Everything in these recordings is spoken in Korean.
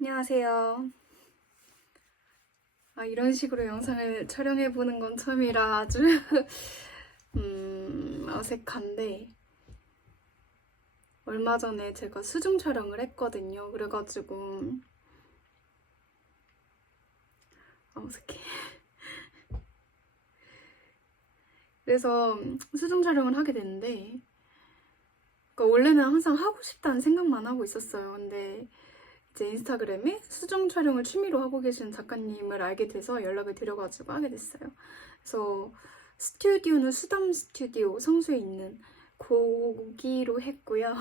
안녕하세요. 이런 식으로 영상을 촬영해보는 건 처음이라 아주 어색한데, 얼마 전에 제가 수중 촬영을 했거든요. 그래가지고 어색해. 그래서 수중 촬영을 하게 됐는데, 그러니까 원래는 항상 하고 싶다는 생각만 하고 있었어요. 근데 이제 인스타그램에 수중 촬영을 취미로 하고 계신 작가님을 알게 돼서 연락을 드려가지고 하게 됐어요. 그래서 스튜디오는 수담 스튜디오 성수에 있는 거기로 했고요.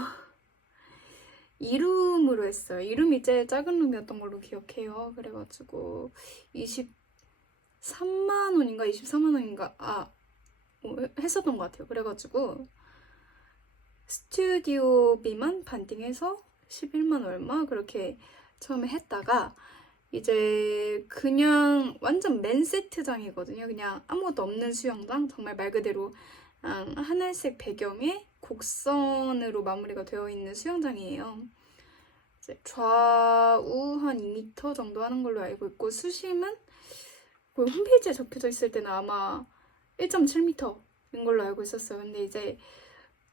이룸으로 했어요. 이룸이 제일 작은 룸이었던 걸로 기억해요. 그래가지고 23만 원인가 24만 원인가 했었던 것 같아요. 그래가지고 스튜디오비만 반띵해서 11만 얼마 그렇게 처음에 했다가 이제 그냥 완전 맨 세트장이거든요. 그냥 아무것도 없는 수영장, 정말 말 그대로 하늘색 배경에 곡선으로 마무리가 되어 있는 수영장이에요. 이제 좌우 한 2m 정도 하는 걸로 알고 있고, 수심은 그 홈페이지에 적혀져 있을 때는 아마 1.7m인 걸로 알고 있었어요. 근데 이제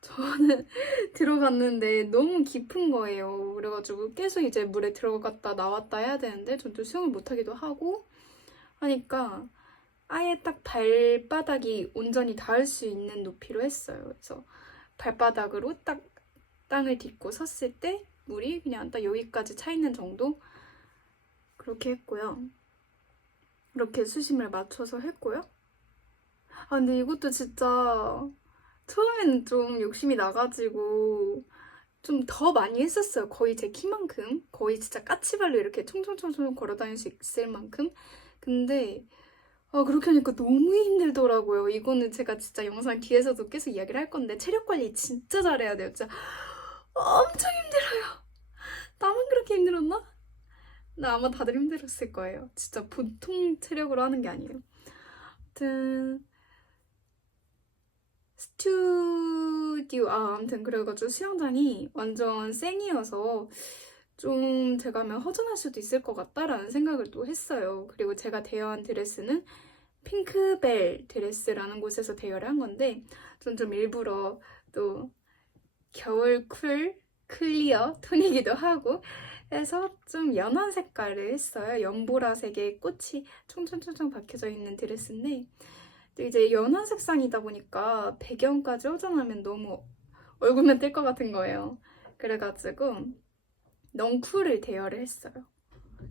저는 들어갔는데 너무 깊은 거예요. 그래가지고 계속 이제 물에 들어갔다 나왔다 해야 되는데 전 또 수영을 못하기도 하고 하니까 아예 딱 발바닥이 온전히 닿을 수 있는 높이로 했어요. 그래서 발바닥으로 딱 땅을 딛고 섰을 때 물이 그냥 딱 여기까지 차 있는 정도 그렇게 했고요. 이렇게 수심을 맞춰서 했고요. 근데 이것도 진짜 처음에는 좀 욕심이 나가지고 좀 더 많이 했었어요. 거의 제 키만큼. 거의 진짜 까치발로 이렇게 총총총총 걸어 다닐 수 있을 만큼. 근데 그렇게 하니까 너무 힘들더라고요. 이거는 제가 진짜 영상 뒤에서도 계속 이야기를 할 건데 체력 관리 진짜 잘해야 돼요. 진짜 엄청 힘들어요. 나만 그렇게 힘들었나? 나 아마 다들 힘들었을 거예요. 진짜 보통 체력으로 하는 게 아니에요. 아무튼 아무튼 그래가지고 수영장이 완전 생이어서 좀 제가 하면 허전할 수도 있을 것 같다라는 생각을 또 했어요. 그리고 제가 대여한 드레스는 핑크벨 드레스라는 곳에서 대여를 한 건데 전 좀 일부러 또 겨울 클리어 톤이기도 하고 해서 좀 연한 색깔을 했어요. 연보라색의 꽃이 총총총총 박혀져 있는 드레스인데 이제 연한 색상이다 보니까 배경까지 허전하면 너무 얼굴만 뜰 것 같은 거예요. 그래가지고 넝쿨을 대여를 했어요.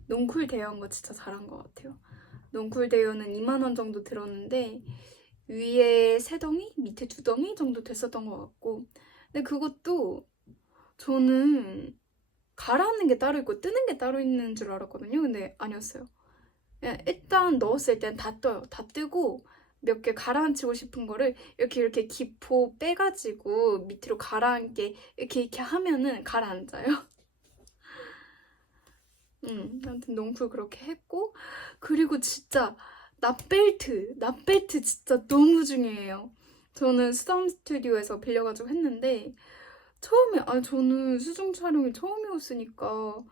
넝쿨 대여한 거 진짜 잘한 것 같아요. 넝쿨 대여는 2만 원 정도 들었는데 위에 3덩이, 밑에 2덩이 정도 됐었던 것 같고 근데 그것도 저는 가라앉는 게 따로 있고 뜨는 게 따로 있는 줄 알았거든요. 근데 아니었어요. 그냥 일단 넣었을 땐 다 떠요. 다 뜨고 몇 개 가라앉히고 싶은 거를 이렇게 기포 빼가지고 밑으로 가라앉게 이렇게 하면은 가라앉아요. 아무튼 넝쿨 그렇게 했고 그리고 진짜 납벨트 진짜 너무 중요해요. 저는 수담 스튜디오에서 빌려가지고 했는데 처음에 저는 수중 촬영이 처음이었으니까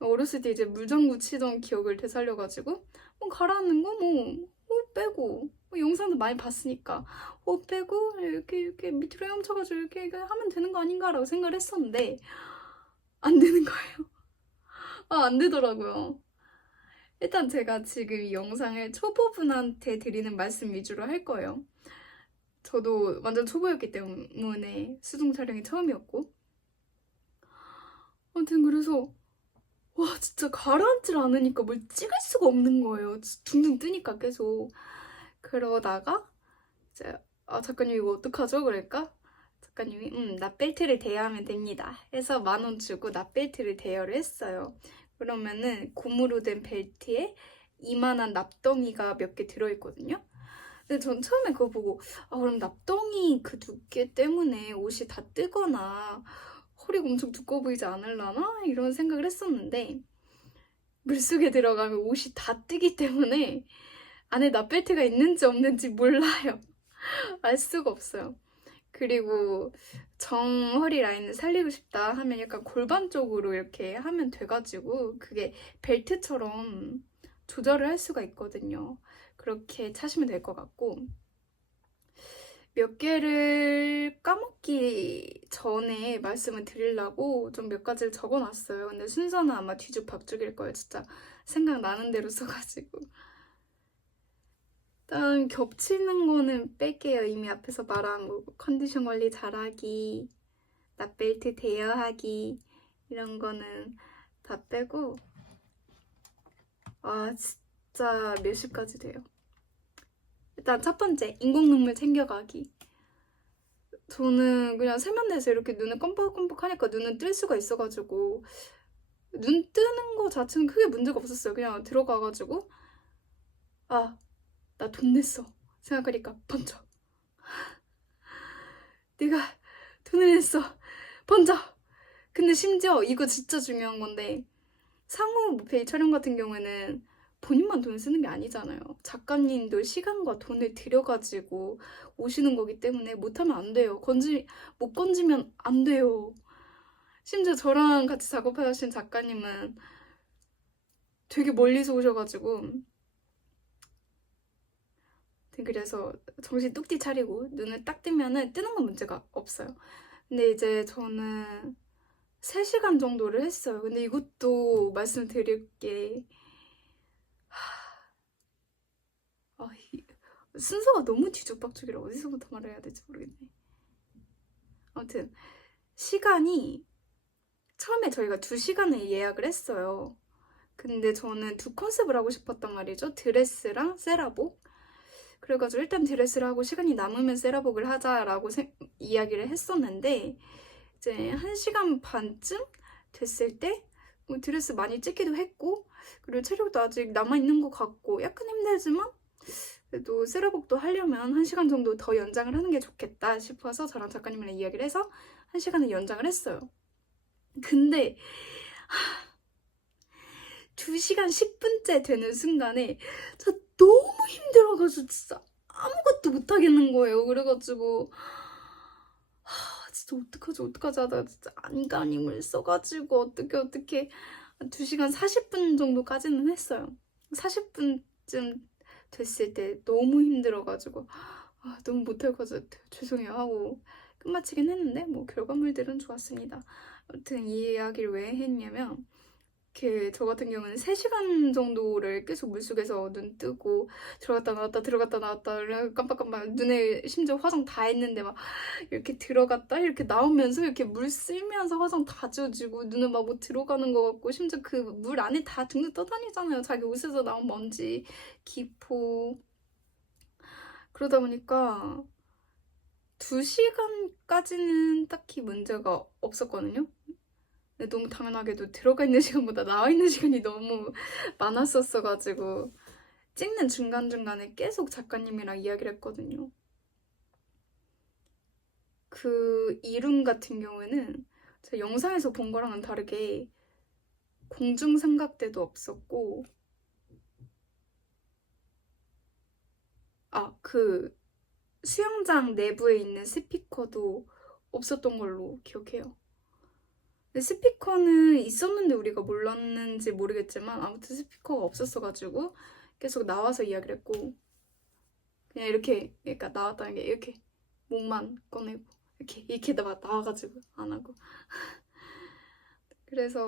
어렸을 때 이제 물장구 치던 기억을 되살려가지고 가라앉는 거 호흡 빼고 영상도 많이 봤으니까 호흡 빼고 이렇게 밑으로 헤엄쳐가지고 이렇게 하면 되는 거 아닌가라고 생각을 했었는데 안 되는 거예요. 안 되더라고요. 일단 제가 지금 이 영상을 초보분한테 드리는 말씀 위주로 할 거예요. 저도 완전 초보였기 때문에 수중 촬영이 처음이었고 아무튼 그래서 와 진짜 가라앉질 않으니까 뭘 찍을 수가 없는 거예요. 둥둥 뜨니까 계속. 그러다가 이제 작가님 이거 어떡하죠? 그러니까 작가님이 납벨트를 대여하면 됩니다 해서 10,000원 주고 납벨트를 대여를 했어요. 그러면은 고무로 된 벨트에 이만한 납덩이가 몇 개 들어있거든요. 근데 전 처음에 그거 보고 그럼 납덩이 그 두께 때문에 옷이 다 뜨거나 허리가 엄청 두꺼워 보이지 않을라나? 이런 생각을 했었는데 물속에 들어가면 옷이 다 뜨기 때문에 안에 납벨트가 있는지 없는지 몰라요. 알 수가 없어요. 그리고 정허리 라인을 살리고 싶다 하면 약간 골반 쪽으로 이렇게 하면 돼가지고 그게 벨트처럼 조절을 할 수가 있거든요. 그렇게 차시면 될 것 같고, 몇 개를 까먹기 전에 말씀을 드리려고 좀 몇 가지를 적어놨어요. 근데 순서는 아마 뒤죽박죽일 거예요. 진짜 생각나는 대로 써가지고. 일단 겹치는 거는 뺄게요. 이미 앞에서 말한 거. 컨디션 관리 잘하기, 낫벨트 대여하기, 이런 거는 다 빼고, 아 진짜 몇십 가지 돼요. 일단 첫 번째, 인공눈물 챙겨가기. 저는 그냥 세면대에서 이렇게 눈을 껌뻑껌뻑 하니까 눈은 뜰 수가 있어가지고 눈 뜨는 거 자체는 크게 문제가 없었어요. 그냥 들어가가지고 아, 나 돈 냈어 생각하니까 번져. 내가 돈을 냈어, 번져. 근데 심지어 이거 진짜 중요한 건데, 상호 페이 촬영 같은 경우에는 본인만 돈을 쓰는 게 아니잖아요. 작가님도 시간과 돈을 들여가지고 오시는 거기 때문에 못하면 안 돼요. 못 건지면 안 돼요. 심지어 저랑 같이 작업하신 작가님은 되게 멀리서 오셔가지고, 그래서 정신 뚝띠 차리고 눈을 딱 뜨면은 뜨는 건 문제가 없어요. 근데 이제 저는 3시간 정도를 했어요. 근데 이것도 말씀드릴 게, 아, 순서가 너무 뒤죽박죽이라 어디서부터 말을 해야 될지 모르겠네. 아무튼 시간이, 처음에 저희가 2시간을 예약을 했어요. 근데 저는 2컨셉을 하고 싶었단 말이죠. 드레스랑 세라복. 그래가지고 일단 드레스를 하고 시간이 남으면 세라복을 하자라고 이야기를 했었는데, 이제 1시간 반쯤 됐을 때 드레스 많이 찍기도 했고, 그리고 체력도 아직 남아있는 것 같고 약간 힘들지만 그래도 세라복도 하려면 1시간 정도 더 연장을 하는 게 좋겠다 싶어서 저랑 작가님이랑 이야기를 해서 1시간을 연장을 했어요. 근데 2시간 10분째 되는 순간에 저 너무 힘들어가지고 진짜 아무것도 못하겠는 거예요. 그래가지고 진짜 어떡하지 하다가 진짜 안간힘을 써가지고 어떻게 2시간 40분 정도까지는 했어요. 40분쯤 됐을 때 너무 힘들어가지고 너무 못해가지고 죄송해요 하고 끝마치긴 했는데 뭐 결과물들은 좋았습니다. 아무튼 이 이야기를 왜 했냐면, 저 같은 경우는 3시간 정도를 계속 물속에서 눈 뜨고 들어갔다 나왔다 들어갔다 나왔다 깜빡깜빡 눈에 심지어 화장 다 했는데 막 이렇게 들어갔다 이렇게 나오면서 이렇게 물 쓸면서 화장 다 지워지고 눈에 막 뭐 들어가는 것 같고, 심지어 그 물 안에 다 등등 떠다니잖아요. 자기 옷에서 나온 먼지, 기포. 그러다 보니까 2시간까지는 딱히 문제가 없었거든요. 근데 너무 당연하게도 들어가 있는 시간보다 나와 있는 시간이 너무 많았었어가지고 찍는 중간중간에 계속 작가님이랑 이야기를 했거든요. 그 이룸 같은 경우에는 제가 영상에서 본 거랑은 다르게 공중삼각대도 없었고, 그 수영장 내부에 있는 스피커도 없었던 걸로 기억해요. 근데 스피커는 있었는데 우리가 몰랐는지 모르겠지만 아무튼 스피커가 없었어가지고 계속 나와서 이야기를 했고, 그냥 이렇게, 그러니까 나왔다는 게 이렇게 목만 꺼내고 이렇게 나와가지고 안 하고. 그래서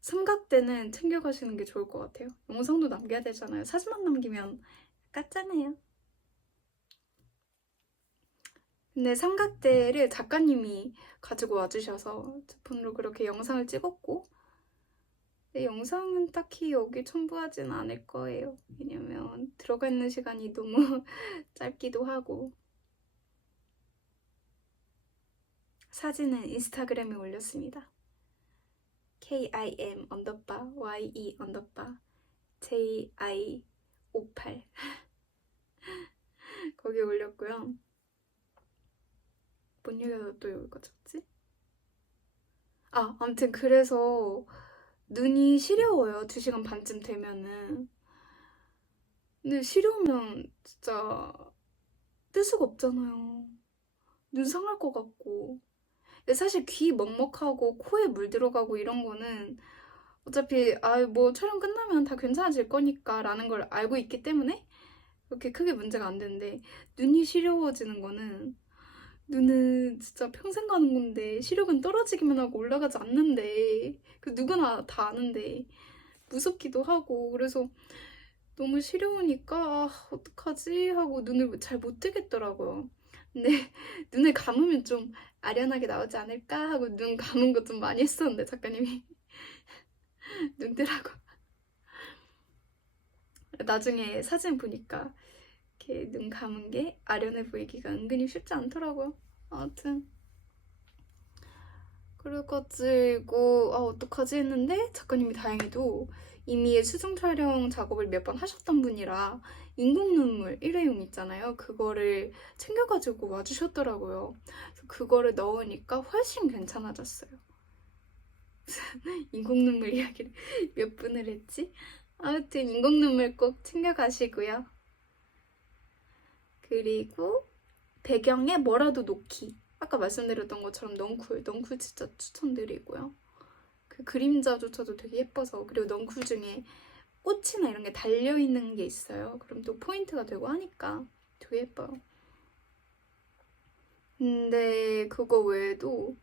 삼각대는 챙겨가시는 게 좋을 것 같아요. 영상도 남겨야 되잖아요. 사진만 남기면 깠잖아요. 근데 삼각대를 작가님이 가지고 와주셔서 제품으로 그렇게 영상을 찍었고, 근데 영상은 딱히 여기 첨부하진 않을 거예요. 왜냐면 들어가 있는 시간이 너무 짧기도 하고. 사진은 인스타그램에 올렸습니다. KIM_YE_JI58 거기에 올렸고요. 뭔 얘기가 또 여기가 졌지? 아무튼 그래서 눈이 시려워요. 2시간 반쯤 되면은. 근데 시려우면 진짜 뜰 수가 없잖아요. 눈 상할 것 같고. 근데 사실 귀 먹먹하고 코에 물 들어가고 이런 거는 어차피 뭐 촬영 끝나면 다 괜찮아질 거니까 라는 걸 알고 있기 때문에 그렇게 크게 문제가 안 되는데, 눈이 시려워지는 거는, 눈은 진짜 평생 가는 건데 시력은 떨어지기만 하고 올라가지 않는데, 그 누구나 다 아는데 무섭기도 하고, 그래서 너무 시려우니까 어떡하지 하고 눈을 잘 못 뜨겠더라고요. 근데 눈을 감으면 좀 아련하게 나오지 않을까 하고 눈 감은 거 좀 많이 했었는데 작가님이 눈 뜨라고. 나중에 사진 보니까 이렇게 눈 감은 게 아련해 보이기가 은근히 쉽지 않더라고요. 아무튼 그래가지고 어떡하지 했는데 작가님이 다행히도 이미 수중 촬영 작업을 몇 번 하셨던 분이라 인공 눈물 일회용 있잖아요. 그거를 챙겨가지고 와주셨더라고요. 그래서 그거를 넣으니까 훨씬 괜찮아졌어요. 인공 눈물 이야기를 몇 분을 했지? 아무튼 인공 눈물 꼭 챙겨가시고요. 그리고 배경에 뭐라도 놓기. 아까 말씀드렸던 것처럼 넝쿨 진짜 추천드리고요. 그 그림자조차도 되게 예뻐서. 그리고 넝쿨 중에 꽃이나 이런 게 달려있는 게 있어요. 그럼 또 포인트가 되고 하니까 되게 예뻐요. 근데 그거 외에도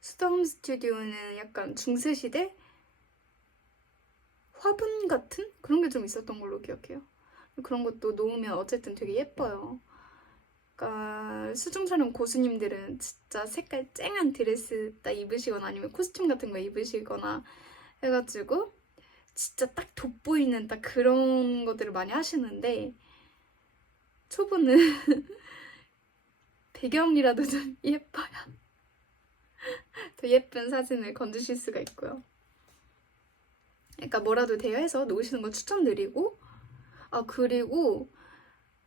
수다홈 스튜디오는 약간 중세시대 화분 같은 그런 게 좀 있었던 걸로 기억해요. 그런 것도 놓으면 어쨌든 되게 예뻐요. 그러니까 수중 촬영 고수님들은 진짜 색깔 쨍한 드레스 딱 입으시거나 아니면 코스튬 같은 거 입으시거나 해가지고 진짜 딱 돋보이는 딱 그런 것들을 많이 하시는데, 초보는 배경이라도 좀 예뻐야 더 예쁜 사진을 건지실 수가 있고요. 그러니까 뭐라도 돼야 해서 놓으시는 거 추천드리고, 그리고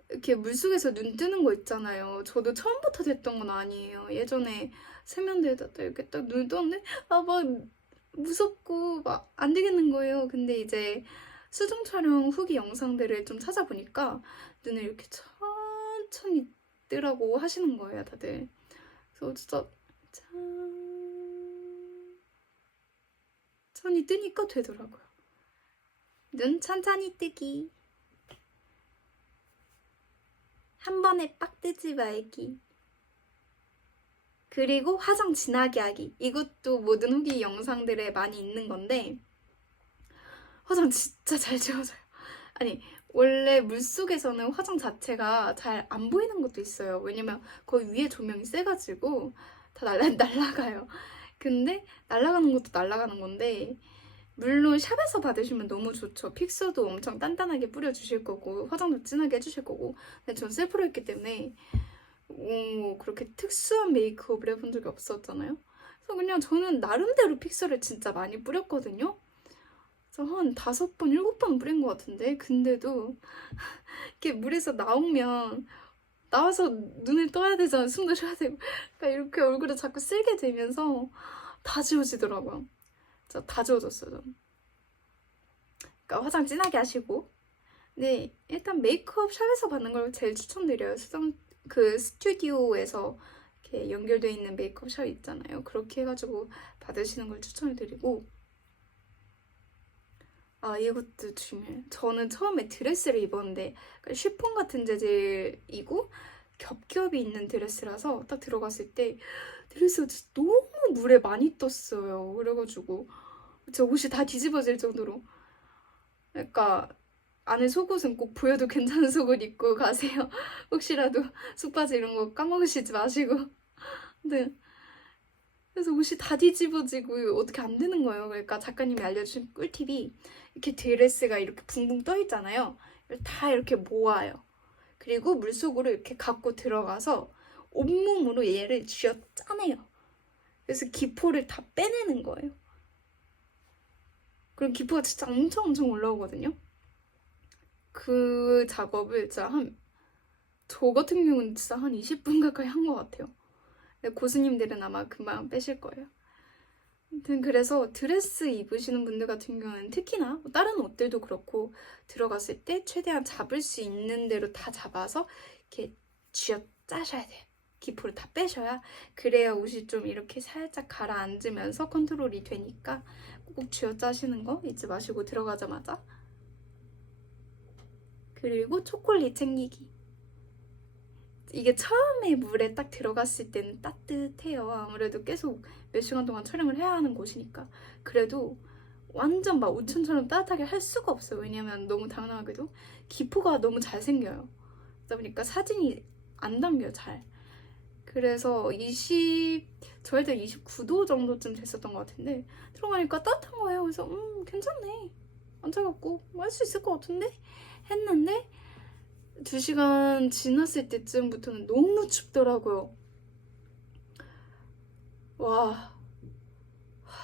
이렇게 물속에서 눈 뜨는 거 있잖아요. 저도 처음부터 됐던 건 아니에요. 예전에 세면대에다 이렇게 딱 눈 떴는데 막 무섭고 막 안 되겠는 거예요. 근데 이제 수중 촬영 후기 영상들을 좀 찾아보니까 눈을 이렇게 천천히 뜨라고 하시는 거예요, 다들. 그래서 진짜 천천히 뜨니까 되더라고요. 눈 천천히 뜨기. 한 번에 빡 뜨지 말기. 그리고 화장 진하게 하기. 이것도 모든 후기 영상들에 많이 있는 건데, 화장 진짜 잘 지워져요. 아니, 원래 물속에서는 화장 자체가 잘 안 보이는 것도 있어요. 왜냐면 거기 위에 조명이 세가지고 다 날아가요. 근데 날아가는 것도 날아가는 건데, 물론 샵에서 받으시면 너무 좋죠. 픽서도 엄청 단단하게 뿌려주실 거고 화장도 진하게 해주실 거고. 근데 전 셀프로 했기 때문에 그렇게 특수한 메이크업을 해본 적이 없었잖아요. 그래서 그냥 저는 나름대로 픽서를 진짜 많이 뿌렸거든요. 그래서 한 5번, 7번 뿌린 것 같은데, 근데도 이렇게 물에서 나와서 눈을 떠야 되잖아요. 숨도 쉬어야 되고. 그러니까 이렇게 얼굴을 자꾸 쓸게 되면서 다 지워지더라고요. 진짜 다 지워졌어요, 저는. 그러니까 화장 진하게 하시고. 네, 일단 메이크업 샵에서 받는 걸 제일 추천드려요. 그 스튜디오에서 이렇게 연결되어 있는 메이크업 샵 있잖아요. 그렇게 해가지고 받으시는 걸 추천해드리고. 이것도 중요해요. 저는 처음에 드레스를 입었는데 쉬폰 같은 재질이고 겹겹이 있는 드레스라서 딱 들어갔을 때 드레스가 진짜 너무 물에 많이 떴어요. 그래가지고 제 옷이 다 뒤집어질 정도로. 그러니까 안에 속옷은 꼭 보여도 괜찮은 속옷 입고 가세요. 혹시라도 속바지 이런 거 까먹으시지 마시고. 근데 그래서 옷이 다 뒤집어지고 어떻게 안 되는 거예요. 그러니까 작가님이 알려주신 꿀팁이, 이렇게 드레스가 이렇게 붕붕 떠 있잖아요. 다 이렇게 모아요. 그리고 물속으로 이렇게 갖고 들어가서 온몸으로 얘를 쥐어 짜내요. 그래서 기포를 다 빼내는 거예요. 그럼 기포가 진짜 엄청 올라오거든요. 그 작업을 진짜 저 같은 경우는 진짜 한 20분 가까이 한 것 같아요. 고수님들은 아마 금방 빼실 거예요. 아무튼 그래서 드레스 입으시는 분들 같은 경우는 특히나 다른 옷들도 그렇고 들어갔을 때 최대한 잡을 수 있는 대로 다 잡아서 이렇게 쥐어 짜셔야 돼요. 기포를 다 빼셔야, 그래야 옷이 좀 이렇게 살짝 가라앉으면서 컨트롤이 되니까 꼭 쥐어 짜시는 거 잊지 마시고 들어가자마자. 그리고 초콜릿 챙기기. 이게 처음에 물에 딱 들어갔을 때는 따뜻해요. 아무래도 계속 몇 시간 동안 촬영을 해야 하는 곳이니까. 그래도 완전 막 온천처럼 따뜻하게 할 수가 없어요. 왜냐면 너무 당연하게도 기포가 너무 잘 생겨요. 그러다 보니까 사진이 안 담겨요, 잘. 그래서 저희 때 29도 정도쯤 됐었던 것 같은데 들어가니까 따뜻한 거예요. 그래서 괜찮네. 안 차갑고 뭐 할 수 있을 것 같은데 했는데 2시간 지났을 때쯤부터는 너무 춥더라고요. 와,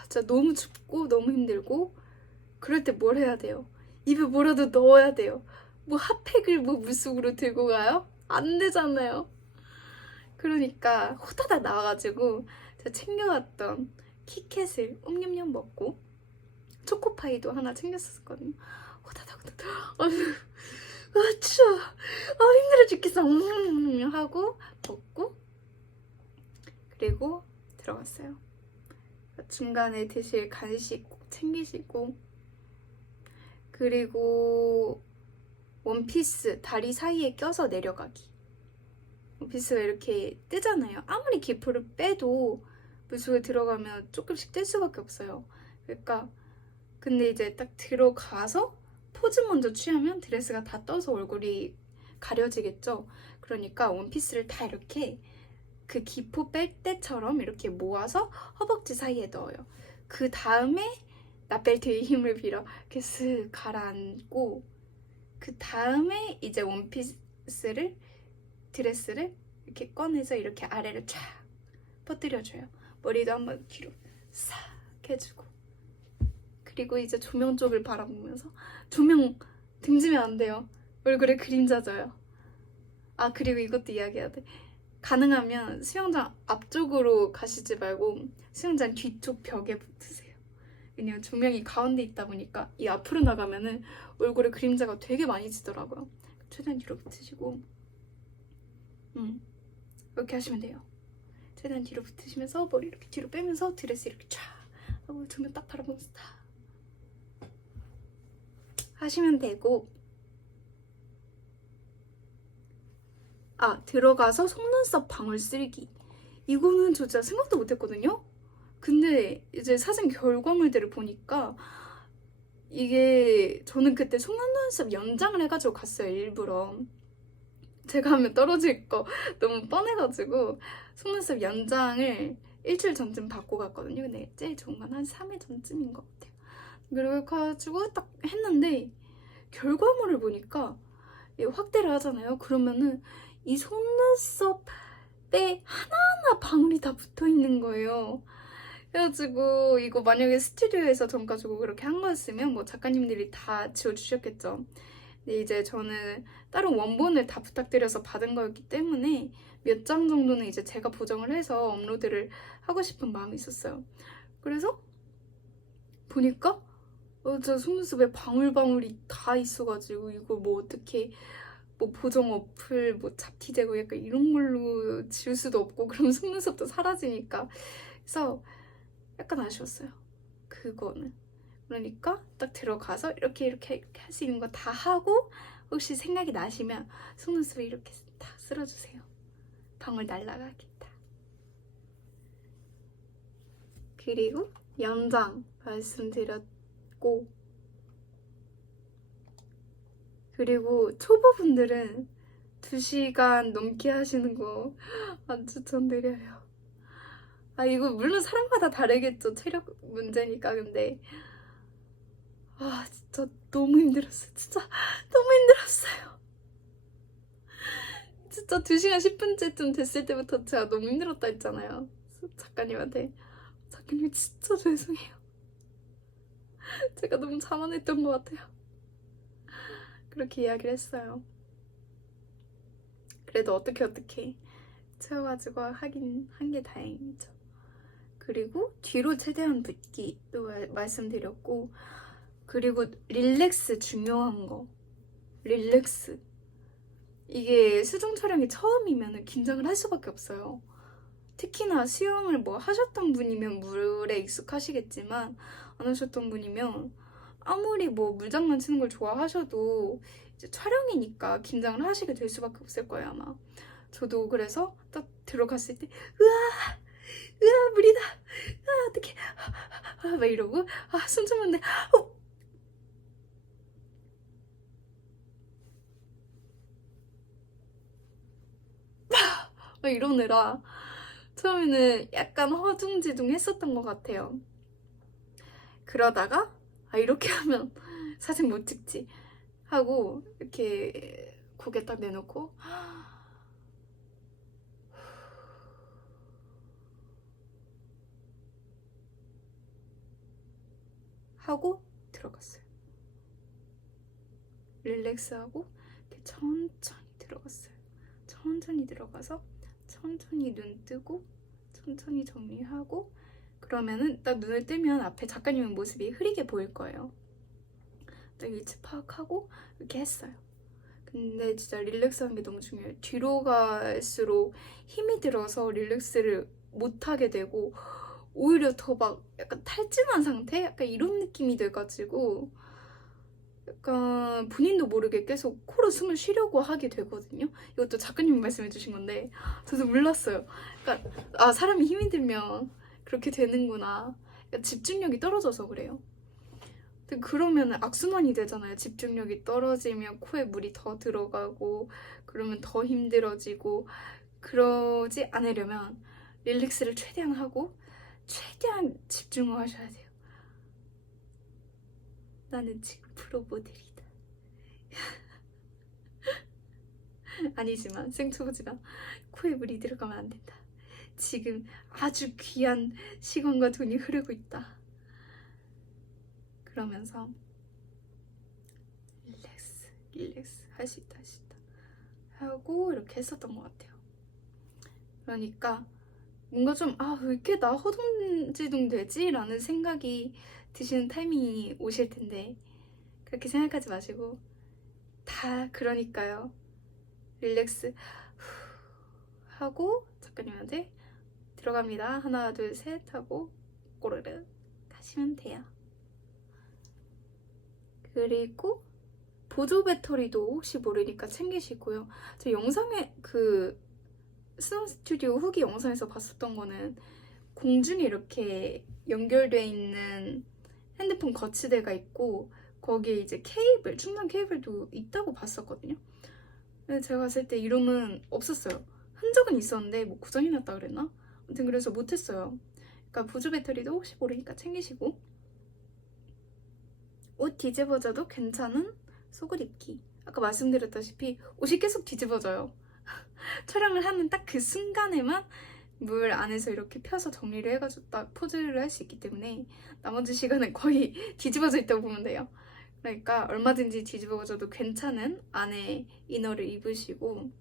진짜 너무 춥고 너무 힘들고. 그럴 때 뭘 해야 돼요? 입에 뭐라도 넣어야 돼요. 뭐 핫팩을 뭐 물속으로 들고 가요? 안 되잖아요. 그러니까 호다닥 나와가지고 제가 챙겨왔던 키캣을 옴뇸뇸 먹고 초코파이도 하나 챙겼었거든요. 호다닥 호다닥. 아 추워. 힘들어 죽겠어. 하고 먹고 그리고 들어갔어요. 중간에 드실 간식 꼭 챙기시고. 그리고 원피스 다리 사이에 껴서 내려가기. 원피스가 이렇게 뜨잖아요. 아무리 기포를 빼도 물속에 들어가면 조금씩 뜰 수밖에 없어요. 그러니까 근데 이제 딱 들어가서 포즈 먼저 취하면 드레스가 다 떠서 얼굴이 가려지겠죠. 그러니까 원피스를 다 이렇게 그 기포 뺄 때처럼 이렇게 모아서 허벅지 사이에 넣어요. 그 다음에 나벨트의 힘을 빌어 이렇게 쓱 가라앉고, 그 다음에 이제 드레스를 이렇게 꺼내서 이렇게 아래로 쫙 퍼뜨려줘요. 머리도 한번 뒤로 싹 해주고. 그리고 이제 조명 쪽을 바라보면서, 조명 등지면 안 돼요. 얼굴에 그림자 져요. 아, 그리고 이것도 이야기해야 돼. 가능하면 수영장 앞쪽으로 가시지 말고 수영장 뒤쪽 벽에 붙으세요. 왜냐면 조명이 가운데 있다 보니까 이 앞으로 나가면은 얼굴에 그림자가 되게 많이 지더라고요. 최대한 뒤로 붙으시고 이렇게 하시면 돼요. 최대한 뒤로 붙으시면서 머리 이렇게 뒤로 빼면서 드레스 이렇게 쫙 하고 조명 딱 바라보면서 다 하시면 되고. 들어가서 속눈썹 방울 쓸기. 이거는 저 진짜 생각도 못했거든요. 근데 이제 사진 결과물들을 보니까 이게, 저는 그때 속눈썹 연장을 해가지고 갔어요. 일부러 제가 하면 떨어질 거 너무 뻔해가지고 속눈썹 연장을 일주일 전쯤 받고 갔거든요. 근데 제일 좋은 건 한 3일 전쯤인 것 같아요. 그래가지고 딱 했는데 결과물을 보니까 확대를 하잖아요. 그러면은 이 속눈썹에 하나하나 방울이 다 붙어있는 거예요. 그래가지고 이거 만약에 스튜디오에서 전 가지고 그렇게 한 거였으면 뭐 작가님들이 다 지워주셨겠죠. 근데 이제 저는 따로 원본을 다 부탁드려서 받은 거였기 때문에 몇 장 정도는 이제 제가 보정을 해서 업로드를 하고 싶은 마음이 있었어요. 그래서 보니까 저 속눈썹에 방울방울이 다 있어가지고 이걸 뭐 어떻게 뭐 보정 어플 뭐 잡티 제거 약간 이런 걸로 지울 수도 없고, 그럼 속눈썹도 사라지니까. 그래서 약간 아쉬웠어요, 그거는. 그러니까 딱 들어가서 이렇게 할 수 있는 거 다 하고, 혹시 생각이 나시면 속눈썹에 이렇게 딱 쓸어주세요. 방울 날라가겠다. 그리고 연장 말씀드렸고, 그리고 초보분들은 2시간 넘게 하시는 거 안 추천드려요. 이거 물론 사람마다 다르겠죠. 체력 문제니까. 근데 진짜 너무 힘들었어요. 진짜 너무 힘들었어요. 진짜 2시간 10분째쯤 됐을 때부터 제가 너무 힘들었다 했잖아요. 작가님한테. 작가님 진짜 죄송해요. 제가 너무 자만했던 것 같아요. 그렇게 이야기를 했어요. 그래도 어떻게 채워가지고 하긴 한 게 다행이죠. 그리고 뒤로 최대한 붓기도 말씀드렸고, 그리고 릴렉스 중요한 거. 릴렉스. 이게 수중 촬영이 처음이면 긴장을 할 수밖에 없어요. 특히나 수영을 뭐 하셨던 분이면 물에 익숙하시겠지만 안 하셨던 분이면 아무리 뭐 물장난 치는 걸 좋아하셔도 이제 촬영이니까 긴장을 하시게 될 수밖에 없을 거예요, 아마. 저도 그래서 딱 들어갔을 때 으아! 으아, 물이다! 아, 어떡해! 막 이러고 숨 참는데 막 이러느라 처음에는 약간 허둥지둥 했었던 것 같아요. 그러다가 이렇게 하면 사진 못 찍지 하고 이렇게 고개 딱 내놓고 하고 들어갔어요. 릴렉스하고 이렇게 천천히 들어갔어요. 천천히 들어가서 천천히 눈 뜨고 천천히 정리하고 그러면은 딱 눈을 뜨면 앞에 작가님의 모습이 흐리게 보일 거예요. 딱 위치 파악하고 이렇게 했어요. 근데 진짜 릴렉스하는 게 너무 중요해요. 뒤로 갈수록 힘이 들어서 릴렉스를 못하게 되고 오히려 더 막 약간 탈진한 상태? 약간 이런 느낌이 돼가지고 약간 본인도 모르게 계속 코로 숨을 쉬려고 하게 되거든요. 이것도 작가님이 말씀해 주신 건데 저도 몰랐어요. 그러니까 사람이 힘이 들면 그렇게 되는구나. 그러니까 집중력이 떨어져서 그래요. 근데 그러면 악순환이 되잖아요. 집중력이 떨어지면 코에 물이 더 들어가고 그러면 더 힘들어지고 그러지 않으려면 릴렉스를 최대한 하고 최대한 집중을 하셔야 돼요. 나는 지금 프로 모델이다. 아니지만 생초보지만 코에 물이 들어가면 안 된다. 지금 아주 귀한 시간과 돈이 흐르고 있다. 그러면서 릴렉스 할 수 있다 하고 이렇게 했었던 것 같아요. 그러니까 뭔가 좀 왜 이렇게 나 허둥지둥 되지? 라는 생각이 드시는 타이밍이 오실 텐데 그렇게 생각하지 마시고 다 그러니까요. 릴렉스 하고 작가님한테 들어갑니다. 하나 둘 셋 하고 꼬르륵 가시면 돼요. 그리고 보조 배터리도 혹시 모르니까 챙기시고요. 저 영상에 스노우 스튜디오 후기 영상에서 봤었던 거는 공중에 이렇게 연결돼 있는 핸드폰 거치대가 있고 거기에 이제 충전 케이블도 있다고 봤었거든요. 근데 제가 봤을 때 이름은 없었어요. 흔적은 있었는데 뭐 고장이 났다 그랬나? 아무튼 그래서 못했어요. 그러니까 보조 배터리도 혹시 모르니까 챙기시고 옷 뒤집어져도 괜찮은 속옷 입기. 아까 말씀드렸다시피 옷이 계속 뒤집어져요. 촬영을 하는 딱 그 순간에만 물 안에서 이렇게 펴서 정리를 해가지고 딱 포즈를 할 수 있기 때문에 나머지 시간은 거의 뒤집어져 있다고 보면 돼요. 그러니까 얼마든지 뒤집어져도 괜찮은 안에 이너를 입으시고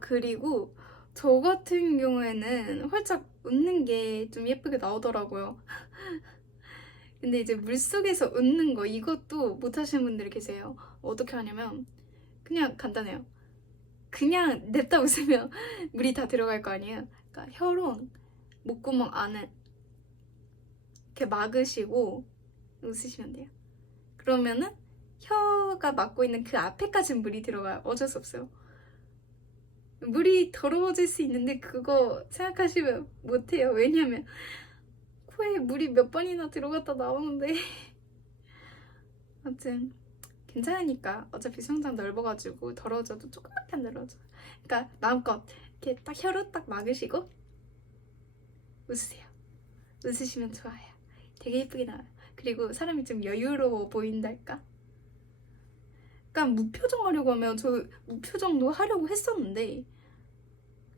그리고 저 같은 경우에는 활짝 웃는 게 좀 예쁘게 나오더라고요. 근데 이제 물속에서 웃는 거 이것도 못하시는 분들이 계세요. 어떻게 하냐면 그냥 간단해요. 그냥 냅다 웃으면 물이 다 들어갈 거 아니에요. 그러니까 혀로 목구멍 안을 이렇게 막으시고 웃으시면 돼요. 그러면은 혀가 막고 있는 그 앞에까지는 물이 들어가요. 어쩔 수 없어요. 물이 더러워질 수 있는데 그거 생각하시면 못해요. 왜냐면 코에 물이 몇 번이나 들어갔다 나오는데 아무튼 괜찮으니까 어차피 수영장 넓어가지고 더러워져도 조금밖에 안 더러워져요. 그러니까 마음껏 이렇게 딱 혀로 딱 막으시고 웃으세요. 웃으시면 좋아요. 되게 예쁘게 나와요. 그리고 사람이 좀 여유로워 보인달까? 약간 무표정 하려고 하면 저 무표정도 하려고 했었는데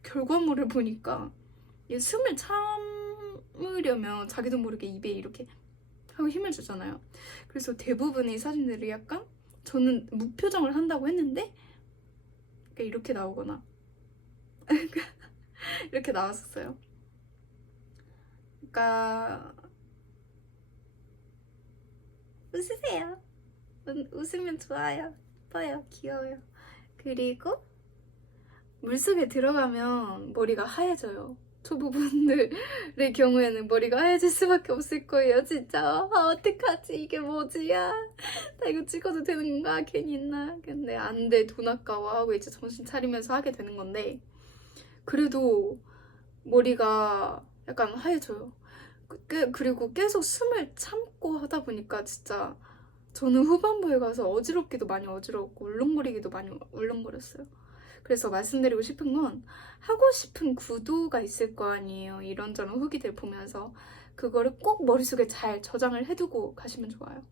결과물을 보니까 숨을 참으려면 자기도 모르게 입에 이렇게 하고 힘을 주잖아요. 그래서 대부분의 사진들이 약간 저는 무표정을 한다고 했는데 이렇게 나오거나 이렇게 나왔었어요. 그러니까 웃으세요. 웃으면 좋아요. 예뻐요. 귀여워요. 그리고 물속에 들어가면 머리가 하얘져요. 초보분들의 경우에는 머리가 하얘질 수밖에 없을 거예요. 진짜. 아, 어떡하지? 이게 뭐지? 야, 나 이거 찍어도 되는 건가? 괜히 있나? 근데 안 돼. 돈 아까워 하고 이제 정신 차리면서 하게 되는 건데, 그래도 머리가 약간 하얘져요. 그리고 계속 숨을 참고 하다 보니까 진짜 저는 후반부에 가서 어지럽기도 많이 어지럽고 울렁거리기도 많이 울렁거렸어요. 그래서 말씀드리고 싶은 건 하고 싶은 구도가 있을 거 아니에요. 이런저런 후기들 보면서 그거를 꼭 머릿속에 잘 저장을 해두고 가시면 좋아요.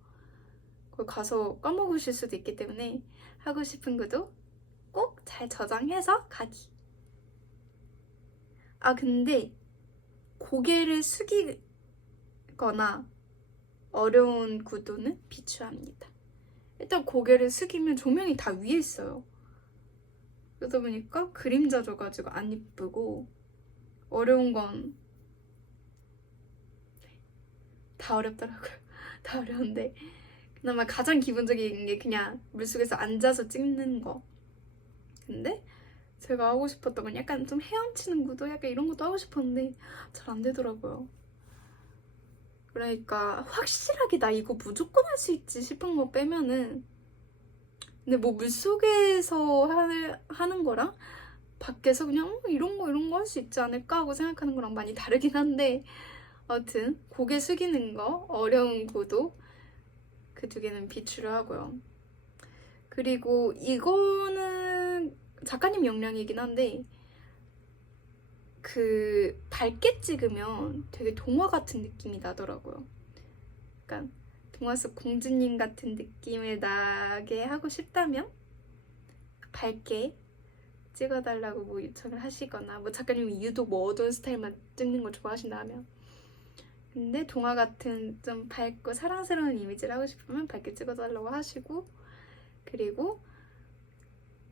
거기 가서 까먹으실 수도 있기 때문에 하고 싶은 구도 꼭 잘 저장해서 가기. 아, 근데 고개를 숙이거나 어려운 구도는 비추합니다. 일단 고개를 숙이면 조명이 다 위에 있어요. 그러다 보니까 그림자 져가지고 안 이쁘고 어려운 건 다 어렵더라고요. 다 어려운데 그나마 가장 기본적인 게 그냥 물속에서 앉아서 찍는 거. 근데 제가 하고 싶었던 건 약간 좀 헤엄치는 구도, 약간 이런 것도 하고 싶었는데 잘 안 되더라고요. 그러니까 확실하게 나 이거 무조건 할 수 있지 싶은 거 빼면은, 근데 뭐 물속에서 하는 거랑 밖에서 그냥 이런 거 할 수 있지 않을까 하고 생각하는 거랑 많이 다르긴 한데, 아무튼 고개 숙이는 거, 어려운 구도, 그 두 개는 비추를 하고요. 그리고 이거는 작가님 역량이긴 한데, 그 밝게 찍으면 되게 동화 같은 느낌이 나더라고요. 약간 동화 속 공주님 같은 느낌을 나게 하고 싶다면 밝게 찍어달라고 뭐 요청을 하시거나, 뭐 작가님이 유독 뭐 어두운 스타일만 찍는 걸 좋아하신다면, 근데 동화 같은 좀 밝고 사랑스러운 이미지를 하고 싶으면 밝게 찍어달라고 하시고, 그리고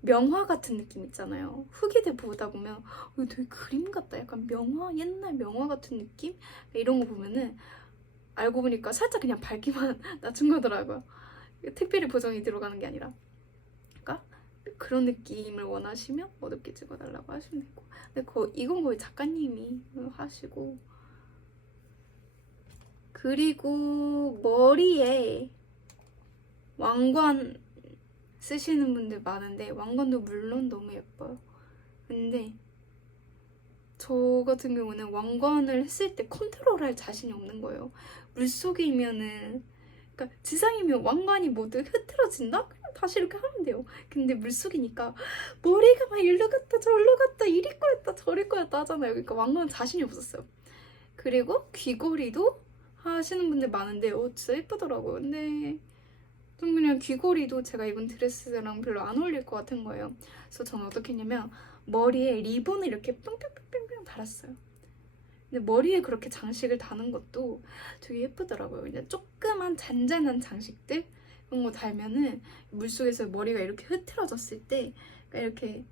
명화 같은 느낌 있잖아요. 후기들 보다 보면 되게 그림 같다, 약간 명화, 옛날 명화 같은 느낌? 이런 거 보면은 알고 보니까 살짝 그냥 밝기만 낮춘 거더라고요. 특별히 보정이 들어가는 게 아니라. 그러니까 그런 느낌을 원하시면 어둡게 찍어달라고 하시면 되고, 근데 이건 거의 작가님이 하시고, 그리고 머리에 왕관 쓰시는 분들 많은데 왕관도 물론 너무 예뻐요. 근데 저 같은 경우는 왕관을 했을 때 컨트롤할 자신이 없는 거예요. 물속이면은, 그러니까 지상이면 왕관이 모두 흐트러진다? 그냥 다시 이렇게 하면 돼요. 근데 물속이니까 머리가 막 일로 갔다 저리로 갔다 이리 꼬였다 저리 꼬였다 하잖아요. 그러니까 왕관은 자신이 없었어요. 그리고 귀걸이도 하시는 분들 많은데 진짜 예쁘더라고요. 근데 좀 그냥 귀걸이도 제가 입은 드레스랑 별로 안 어울릴 것 같은 거예요. 그래서 저는 어떻게 했냐면 머리에 리본을 이렇게 뿅뿅뿅뿅뿅 달았어요. 근데 머리에 그렇게 장식을 다는 것도 되게 예쁘더라고요. 그냥 조그만 잔잔한 장식들 그런 거 달면은 물속에서 머리가 이렇게 흐트러졌을 때 이렇게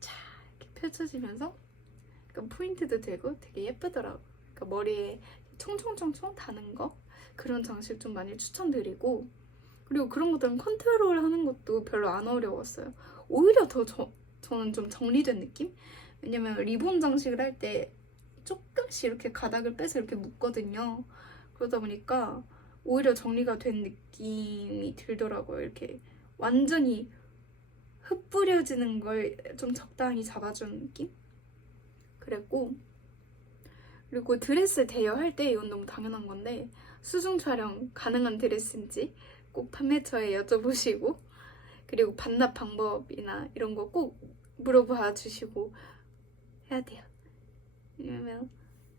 차 이렇게 펼쳐지면서 약간 포인트도 되고 되게 예쁘더라고요. 그러니까 머리에 총총총총 다는 거, 그런 장식 좀 많이 추천드리고, 그리고 그런 것들은 컨트롤 하는 것도 별로 안 어려웠어요. 오히려 더 저는 좀 정리된 느낌? 왜냐면 리본 장식을 할 때 조금씩 이렇게 가닥을 빼서 이렇게 묶거든요. 그러다 보니까 오히려 정리가 된 느낌이 들더라고요. 이렇게 완전히 흩뿌려지는 걸 좀 적당히 잡아주는 느낌? 그랬고, 그리고 드레스 대여할 때 이건 너무 당연한 건데, 수중 촬영 가능한 드레스인지 꼭 판매처에 여쭤보시고, 그리고 반납 방법이나 이런 거 꼭 물어봐 주시고 해야 돼요. 왜냐면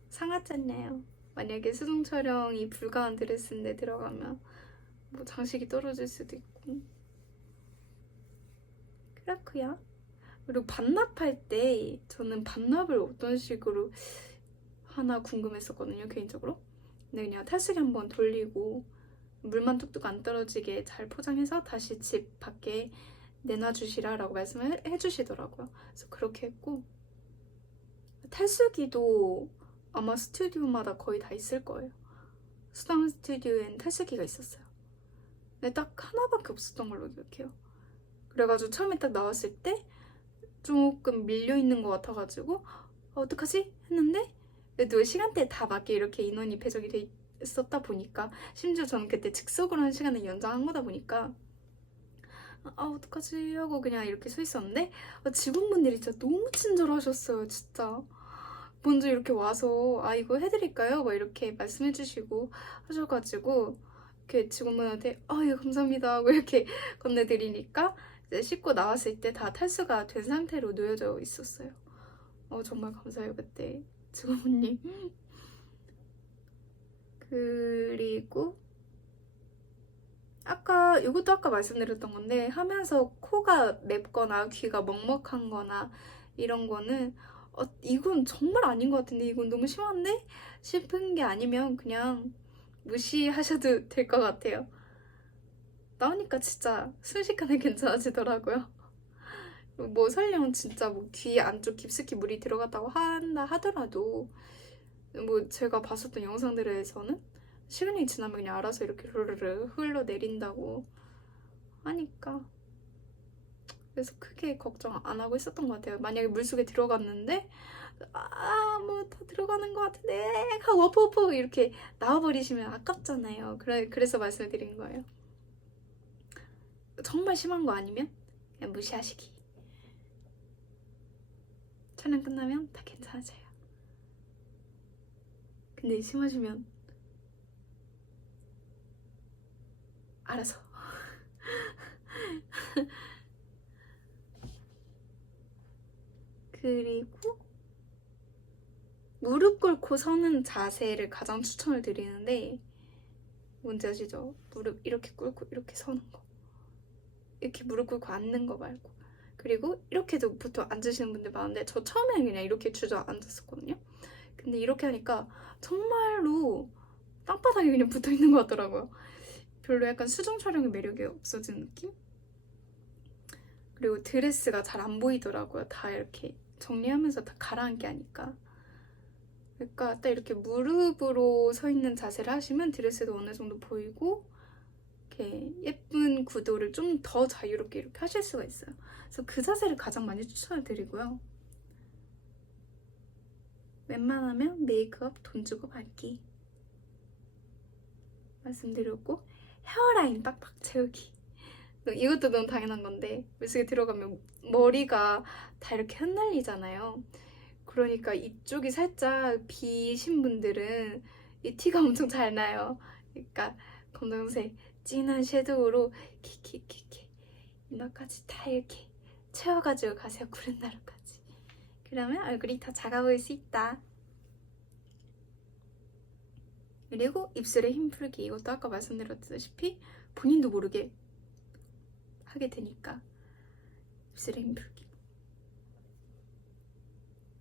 상하잖아요. 만약에 수중 촬영이 불가한 드레스인데 들어가면 뭐 장식이 떨어질 수도 있고. 그렇고요. 그리고 반납할 때 저는 반납을 어떤 식으로 하나 궁금했었거든요, 개인적으로. 근데 그냥 탈수기 한번 돌리고 물만 뚝뚝 안 떨어지게 잘 포장해서 다시 집 밖에 내놔주시라 라고 말씀을 해주시더라고요. 그래서 그렇게 했고, 탈수기도 아마 스튜디오마다 거의 다 있을 거예요. 수당 스튜디오엔 탈수기가 있었어요. 근데 딱 하나밖에 없었던 걸로 기억해요. 그래가지고 처음에 딱 나왔을 때 조금 밀려있는 것 같아가지고 어떡하지? 했는데 그래도 시간대에 다 맞게 이렇게 인원이 배정이 돼 있었다 보니까, 심지어 저는 그때 즉석으로 한 시간을 연장한 거다 보니까 어떡하지 하고 그냥 이렇게 서 있었는데 직원분들이 진짜 너무 친절하셨어요. 진짜 먼저 이렇게 와서 이거 해드릴까요? 막 이렇게 말씀해 주시고 하셔가지고 이렇게 직원분한테 예 감사합니다 하고 이렇게 건네드리니까 이제 씻고 나왔을 때 다 탈수가 된 상태로 놓여져 있었어요. 정말 감사해요 그때 직원분님. 그리고 이것도 아까 말씀드렸던 건데, 하면서 코가 맵거나 귀가 먹먹한 거나 이런 거는 이건 정말 아닌 것 같은데, 이건 너무 심한데? 싶은 게 아니면 그냥 무시하셔도 될 것 같아요. 나오니까 진짜 순식간에 괜찮아지더라고요. 뭐 설령 진짜 뭐 귀 안쪽 깊숙이 물이 들어갔다고 한다 하더라도, 뭐 제가 봤었던 영상들에서는 시간이 지나면 그냥 알아서 이렇게 르르르 흘러내린다고 하니까, 그래서 크게 걱정 안 하고 있었던 것 같아요. 만약에 물속에 들어갔는데 뭐 더 들어가는 것 같은데 하고 워프워프 이렇게 나와버리시면 아깝잖아요. 그래서 말씀을 드린 거예요. 정말 심한 거 아니면 그냥 무시하시기. 촬영 끝나면 다 괜찮아져요. 근데 심하시면 알아서. 그리고 무릎 꿇고 서는 자세를 가장 추천을 드리는데, 뭔지 아시죠? 무릎 이렇게 꿇고 이렇게 서는 거, 이렇게 무릎 꿇고 앉는 거 말고. 그리고 이렇게도 보통 앉으시는 분들 많은데, 저 처음에는 그냥 이렇게 주저앉았었거든요. 근데 이렇게 하니까 정말로 땅바닥에 그냥 붙어있는 것 같더라고요. 별로 약간 수중 촬영의 매력이 없어진 느낌? 그리고 드레스가 잘 안 보이더라고요. 다 이렇게 정리하면서 다 가라앉게 하니까. 그러니까 딱 이렇게 무릎으로 서 있는 자세를 하시면 드레스도 어느 정도 보이고 이렇게 예쁜 구도를 좀 더 자유롭게 이렇게 하실 수가 있어요. 그래서 그 자세를 가장 많이 추천을 드리고요. 웬만하면 메이크업 돈 주고 받기 말씀드렸고, 헤어라인 빡빡 채우기, 이것도 너무 당연한 건데, 물속에 들어가면 머리가 다 이렇게 흩날리잖아요. 그러니까 이쪽이 살짝 비신 분들은 이 티가 엄청 잘 나요. 그러니까 검정색 진한 섀도우로 키키키키 이마까지 다 이렇게 채워가지고 가세요. 구렛나루까지. 그러면 얼굴이 더 작아 보일 수 있다. 그리고 입술에 힘 풀기, 이것도 아까 말씀드렸다시피 본인도 모르게 하게 되니까 입술에 힘 풀기.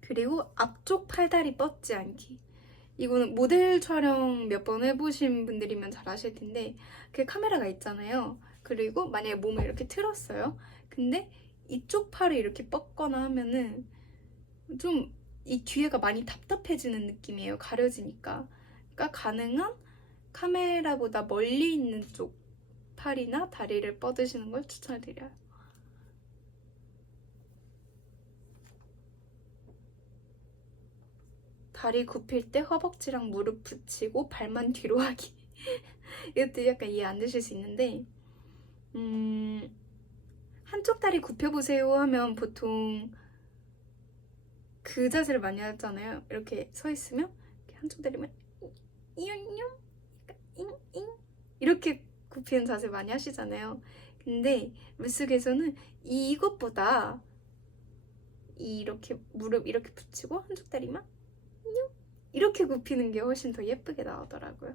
그리고 앞쪽 팔다리 뻗지 않기. 이거는 모델 촬영 몇 번 해보신 분들이면 잘 아실 텐데, 그 카메라가 있잖아요. 그리고 만약에 몸을 이렇게 틀었어요. 근데 이쪽 팔을 이렇게 뻗거나 하면은 좀 이 뒤에가 많이 답답해지는 느낌이에요. 가려지니까. 그러니까 가능한 카메라보다 멀리 있는 쪽 팔이나 다리를 뻗으시는 걸 추천드려요. 다리 굽힐 때 허벅지랑 무릎 붙이고 발만 뒤로 하기. 이것도 약간 이해 안 되실 수 있는데, 한쪽 다리 굽혀보세요 하면 보통 그 자세를 많이 하잖아요. 이렇게 서 있으면 이렇게 한쪽 다리만 이렇게 굽히는 자세 많이 하시잖아요. 근데 물속에서는 이것보다 이렇게 무릎 이렇게 붙이고 한쪽 다리만 이렇게 굽히는 게 훨씬 더 예쁘게 나오더라고요.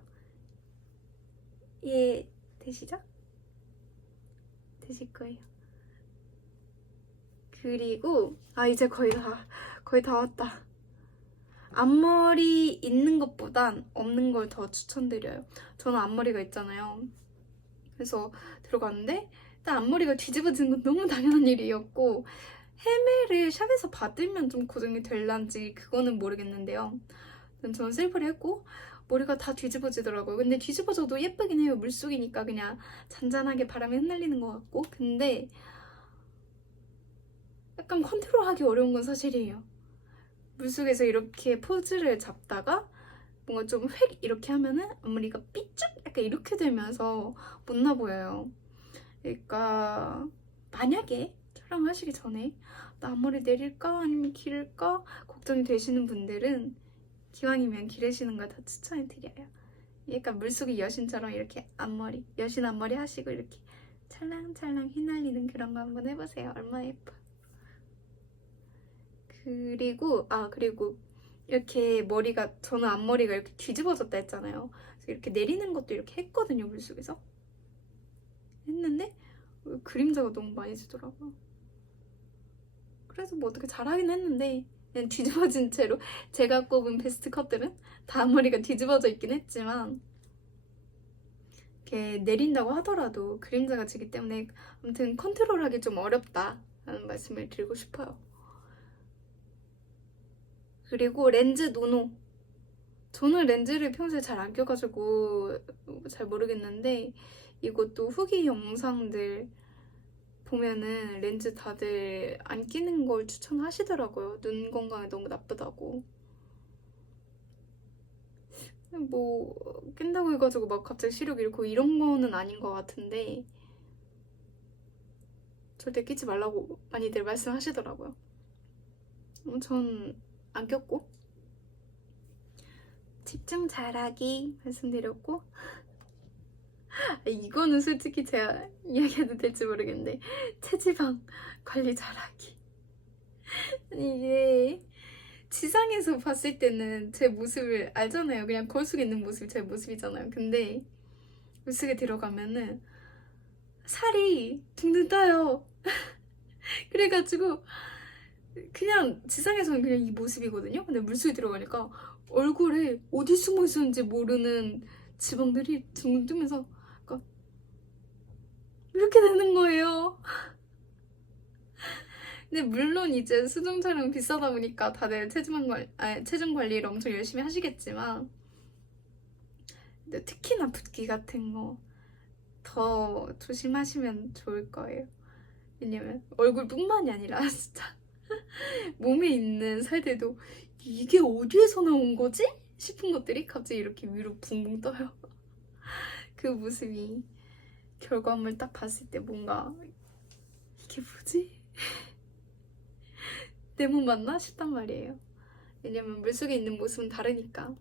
이해 되시죠? 되실 거예요. 그리고 이제 거의 다 왔다. 앞머리 있는 것보단 없는 걸 더 추천드려요. 저는 앞머리가 있잖아요. 그래서 들어갔는데 일단 앞머리가 뒤집어지는 건 너무 당연한 일이었고, 헤매를 샵에서 받으면 좀 고정이 될란지 그거는 모르겠는데요. 저는 셀프를 했고 머리가 다 뒤집어지더라고요. 근데 뒤집어져도 예쁘긴 해요. 물속이니까 그냥 잔잔하게 바람에 흩날리는 것 같고. 근데 약간 컨트롤하기 어려운 건 사실이에요. 물속에서 이렇게 포즈를 잡다가 뭔가 좀 획 이렇게 하면은 앞머리가 삐쭉 약간 이렇게 되면서 못나 보여요. 그러니까 만약에 촬영하시기 전에 나 앞머리 내릴까 아니면 기를까 걱정이 되시는 분들은 기왕이면 기르시는 걸 더 추천해드려요. 약간 물속의 여신처럼 이렇게 앞머리, 여신 앞머리 하시고 이렇게 찰랑찰랑 휘날리는 그런 거 한번 해보세요. 얼마나 예뻐. 그리고 이렇게 머리가, 저는 앞머리가 이렇게 뒤집어졌다 했잖아요. 그래서 이렇게 내리는 것도 이렇게 했거든요, 물속에서. 했는데 그림자가 너무 많이 지더라고요. 그래서 뭐 어떻게 잘하긴 했는데 그냥 뒤집어진 채로 제가 꼽은 베스트 컷들은 다 앞머리가 뒤집어져 있긴 했지만 이렇게 내린다고 하더라도 그림자가 지기 때문에 아무튼 컨트롤하기 좀 어렵다라는 말씀을 드리고 싶어요. 그리고 렌즈 노노. 저는 렌즈를 평소에 잘 안 껴가지고 잘 모르겠는데 이것도 후기 영상들 보면은 렌즈 다들 안 끼는 걸 추천하시더라고요. 눈 건강에 너무 나쁘다고. 뭐 낀다고 해가지고 막 갑자기 시력 잃고 이런 거는 아닌 것 같은데 절대 끼지 말라고 많이들 말씀하시더라고요. 전 안 꼈고 집중 잘하기 말씀드렸고 이거는 솔직히 제가 이야기해도 될지 모르겠는데 체지방 관리 잘하기. 이게 지상에서 봤을 때는 제 모습을 알잖아요. 그냥 거울 속에 있는 모습이 제 모습이잖아요. 근데 물속에 들어가면은 살이 둥둥 떠요. 그래가지고 그냥 지상에서는 그냥 이 모습이거든요. 근데 물속에 들어가니까 얼굴에 어디 숨어 있었는지 모르는 지방들이 둥둥 뜨면서 약간 이렇게 되는 거예요. 근데 물론 이제 수중 촬영 비싸다 보니까 다들 체중 관리를 엄청 열심히 하시겠지만 근데 특히나 붓기 같은 거 더 조심하시면 좋을 거예요. 왜냐면 얼굴뿐만이 아니라 진짜 몸에 있는 살들도 이게 어디에서 나온 거지? 싶은 것들이 갑자기 이렇게 위로 붕붕 떠요. 그 모습이 결과물 딱 봤을 때 뭔가 이게 뭐지? 내 몸 맞나? 싶단 말이에요. 왜냐면 물속에 있는 모습은 다르니까.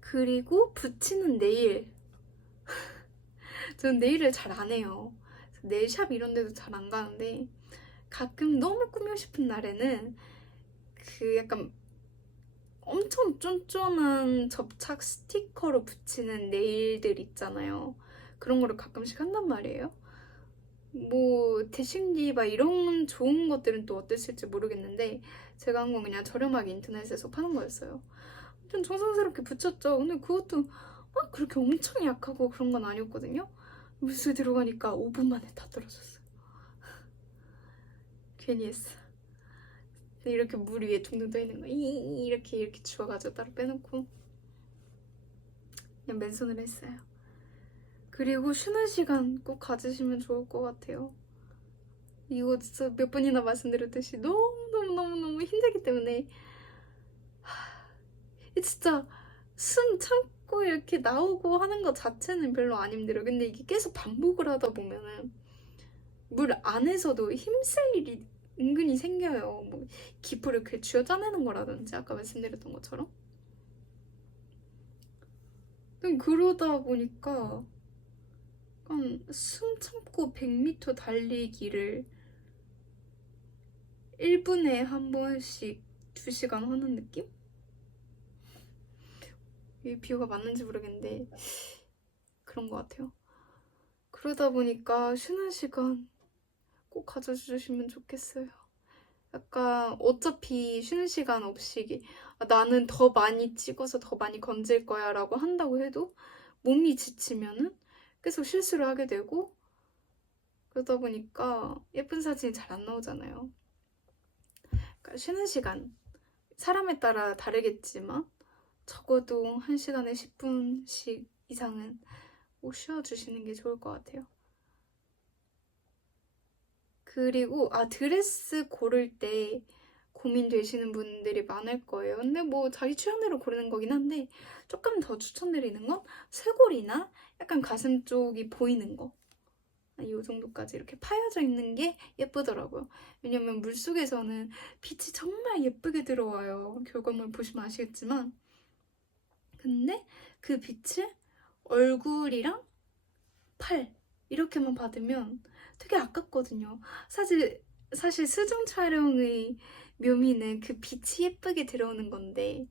그리고 붙이는 네일. 저는 네일을 잘 안 해요. 네일샵 이런 데도 잘 안 가는데 가끔 너무 꾸미고 싶은 날에는 그 약간 엄청 쫀쫀한 접착 스티커로 붙이는 네일들 있잖아요. 그런 거를 가끔씩 한단 말이에요. 뭐 대신기 막 이런 좋은 것들은 또 어땠을지 모르겠는데 제가 한 건 그냥 저렴하게 인터넷에서 파는 거였어요. 좀 정성스럽게 붙였죠. 근데 그것도 막 그렇게 엄청 약하고 그런 건 아니었거든요. 물속에 들어가니까 5분 만에 다 떨어졌어요. 괜히 했어. 이렇게 물 위에 둥둥 떠 있는 거 이렇게 주워가지고 따로 빼놓고 그냥 맨손으로 했어요. 그리고 쉬는 시간 꼭 가지시면 좋을 것 같아요. 이거 진짜 몇 번이나 말씀드렸듯이 너무너무너무너무 힘들기 때문에 진짜 숨 참고 이렇게 나오고 하는 것 자체는 별로 안 힘들어요. 근데 이게 계속 반복을 하다 보면은 물 안에서도 힘쓸 일이 은근히 생겨요. 뭐 기포를 이렇게 쥐어 짜내는 거라든지 아까 말씀드렸던 것처럼. 그러다 보니까 약간 숨 참고 100m 달리기를 1분에 한 번씩 2시간 하는 느낌? 이 비유가 맞는지 모르겠는데 그런 것 같아요. 그러다 보니까 쉬는 시간 꼭 가져주시면 좋겠어요. 약간 어차피 쉬는 시간 없이 나는 더 많이 찍어서 더 많이 건질 거야 라고 한다고 해도 몸이 지치면은 계속 실수를 하게 되고 그러다 보니까 예쁜 사진이 잘 안 나오잖아요. 그러니까 쉬는 시간 사람에 따라 다르겠지만 적어도 1시간에 10분씩 이상은 꼭 쉬어주시는 게 좋을 것 같아요. 그리고 드레스 고를 때 고민되시는 분들이 많을 거예요. 근데 뭐 자기 취향대로 고르는 거긴 한데 조금 더 추천드리는 건 쇄골이나 약간 가슴 쪽이 보이는 거. 이 정도까지 이렇게 파여져 있는 게 예쁘더라고요. 왜냐면 물속에서는 빛이 정말 예쁘게 들어와요. 결과물 보시면 아시겠지만. 근데 그 빛을 얼굴이랑 팔 이렇게만 받으면 되게 아깝거든요. 사실 수중 촬영의 묘미는 그 빛이 예쁘게 들어오는 건데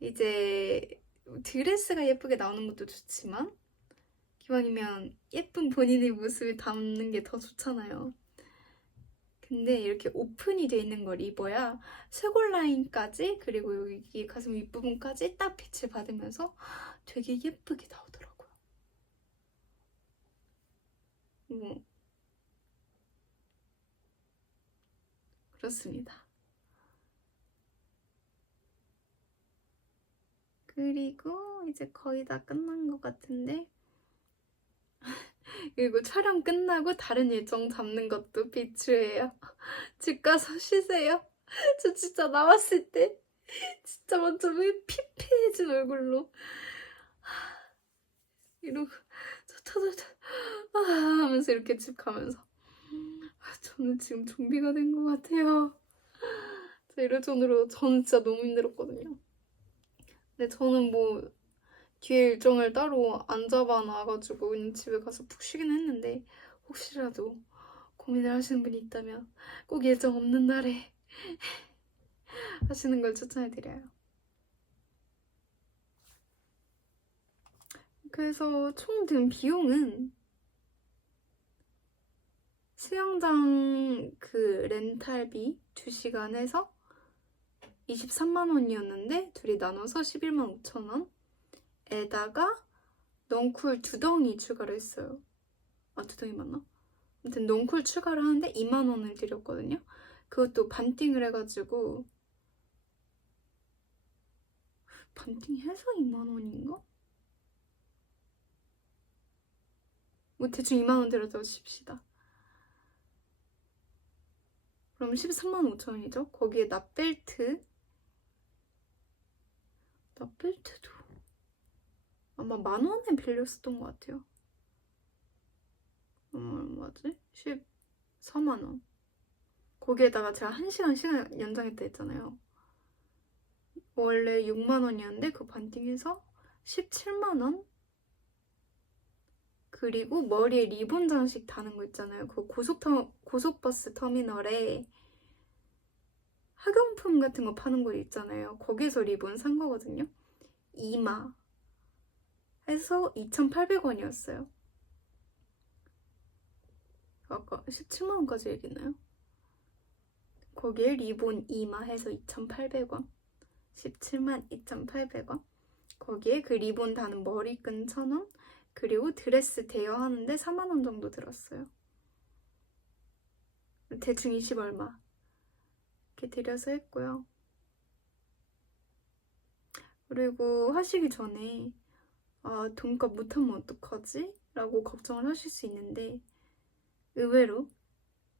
이제 드레스가 예쁘게 나오는 것도 좋지만 기왕이면 예쁜 본인의 모습을 담는 게 더 좋잖아요. 근데 이렇게 오픈이 돼 있는 걸 입어야 쇄골 라인까지 그리고 여기 가슴 윗부분까지 딱 빛을 받으면서 되게 예쁘게 나오더라고요. 그렇습니다. 그리고 이제 거의 다 끝난 것 같은데 그리고 촬영 끝나고 다른 일정 잡는 것도 비추예요. 집 가서 쉬세요. 저 진짜 나왔을 때 진짜 완전 피폐해진 얼굴로 이러고 하면서 이렇게 집 가면서 저는 지금 좀비가 된 것 같아요. 이럴 정도로 저는 진짜 너무 힘들었거든요. 근데 저는 뭐 뒤에 일정을 따로 안 잡아놔가지고 그냥 집에 가서 푹 쉬긴 했는데 혹시라도 고민을 하시는 분이 있다면 꼭 일정 없는 날에 하시는 걸 추천해드려요. 그래서 총 든 비용은 수영장 그 렌탈비 2시간에서 23만 원이었는데 둘이 나눠서 11만 5천 원 에다가 넝쿨 2덩이 추가를 했어요. 2덩이 맞나? 아무튼 넝쿨 추가를 하는데 2만 원을 드렸거든요. 그것도 반띵을 해가지고 반띵해서 2만 원인가? 뭐 대충 2만 원 들었다고 칩시다. 그럼 13만 5천 원이죠? 거기에 납벨트도 아마 10,000원에 빌렸었던 것 같아요. 얼마지? 14만 원. 거기에다가 제가 1시간 시간 연장했다 했잖아요. 원래 6만 원이었는데 그거 반띵해서 17만 원? 그리고 머리에 리본 장식 다는 거 있잖아요. 그 고속버스 터미널에 학용품 같은 거 파는 곳 있잖아요. 거기서 리본 산 거거든요. 이마 해서 2,800원이었어요. 아까 17만 원까지 얘기했나요? 거기에 리본 이마 해서 2,800원. 17만 2,800원. 거기에 그 리본 다는 머리끈 1,000원. 그리고 드레스 대여하는데 4만 원 정도 들었어요. 대충 20 얼마 이렇게 들여서 했고요. 그리고 하시기 전에 돈값 못하면 어떡하지? 라고 걱정을 하실 수 있는데 의외로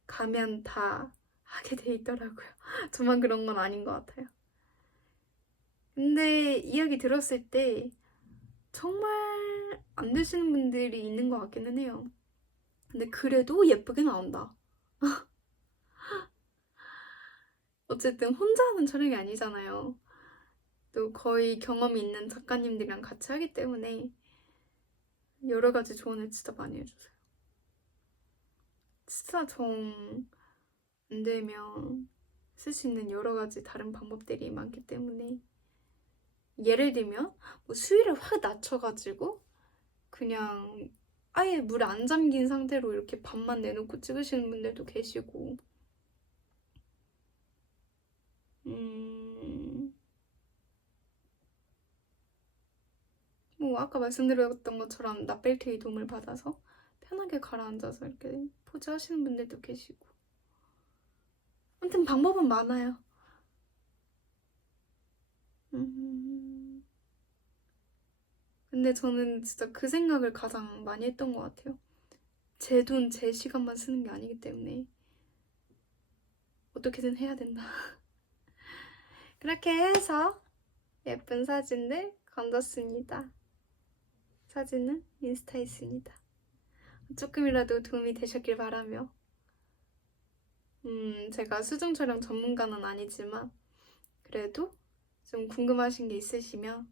가면 다 하게 돼 있더라고요. 저만 그런 건 아닌 것 같아요. 근데 이야기 들었을 때 정말 안 되시는 분들이 있는 것 같기는 해요. 근데 그래도 예쁘게 나온다. 어쨌든 혼자 하는 촬영이 아니잖아요. 또 거의 경험이 있는 작가님들이랑 같이 하기 때문에 여러 가지 조언을 진짜 많이 해주세요. 진짜 정 안 되면 쓸 수 있는 여러 가지 다른 방법들이 많기 때문에 예를 들면 뭐 수위를 확 낮춰가지고 그냥 아예 물 안 잠긴 상태로 이렇게 밥만 내놓고 찍으시는 분들도 계시고 뭐 아까 말씀드렸던 것처럼 납벨트의 도움을 받아서 편하게 가라앉아서 이렇게 포즈 하시는 분들도 계시고 아무튼 방법은 많아요. 근데 저는 진짜 그 생각을 가장 많이 했던 것 같아요. 제 돈, 제 시간만 쓰는 게 아니기 때문에 어떻게든 해야 된다. 그렇게 해서 예쁜 사진들 건졌습니다. 사진은 인스타에 있습니다. 조금이라도 도움이 되셨길 바라며 제가 수중 촬영 전문가는 아니지만 그래도 좀 궁금하신 게 있으시면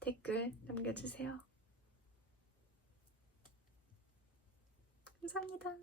댓글 남겨주세요. 감사합니다.